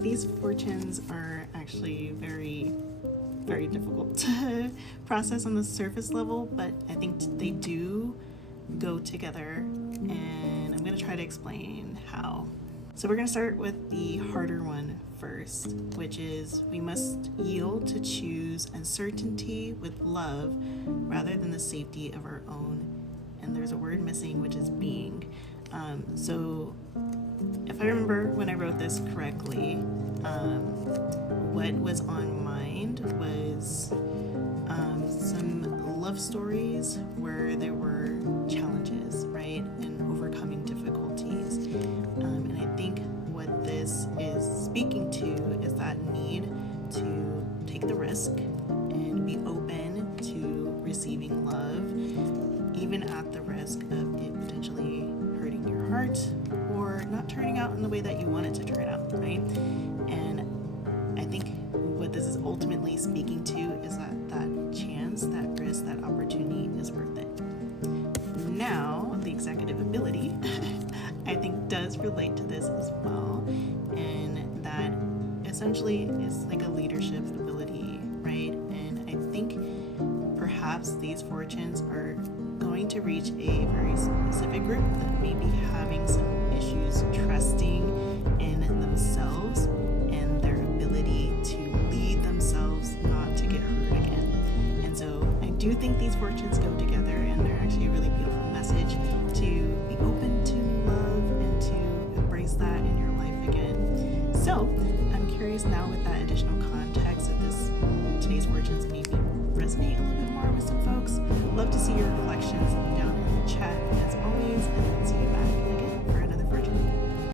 These fortunes are actually very, very difficult to process on the surface level, but I think they do go together, and I'm going to try to explain how. So we're going to start with the harder one first, which is we must yield to choose uncertainty with love rather than the safety of our own. And there's a word missing, which is being. So if I remember when I wrote this correctly, what was on mind was some love stories where there were challenges, right, and overcoming difficulties. And I think what this is speaking to is that need to take the risk and be open to receiving love, even at the risk of it potentially hurting your heart or not turning out in the way that you want it to turn out, right? And I think what this is ultimately speaking to is that chance, that risk, that opportunity is worth it. Now, the executive ability, I think, does relate to this as well, and that essentially is like a leadership ability, right? And I think perhaps these fortunes are going to reach a very specific group that may be having some issues trusting in themselves and their ability to lead themselves not to get hurt again. And so I do think these fortunes go together, and they're actually a really beautiful message to be open to love and to embrace that in your life again. So I'm curious now, with that additional context, that today's fortunes maybe resonate a little bit more with some folks. Love to see your reflections down in the chat as always, and see you back.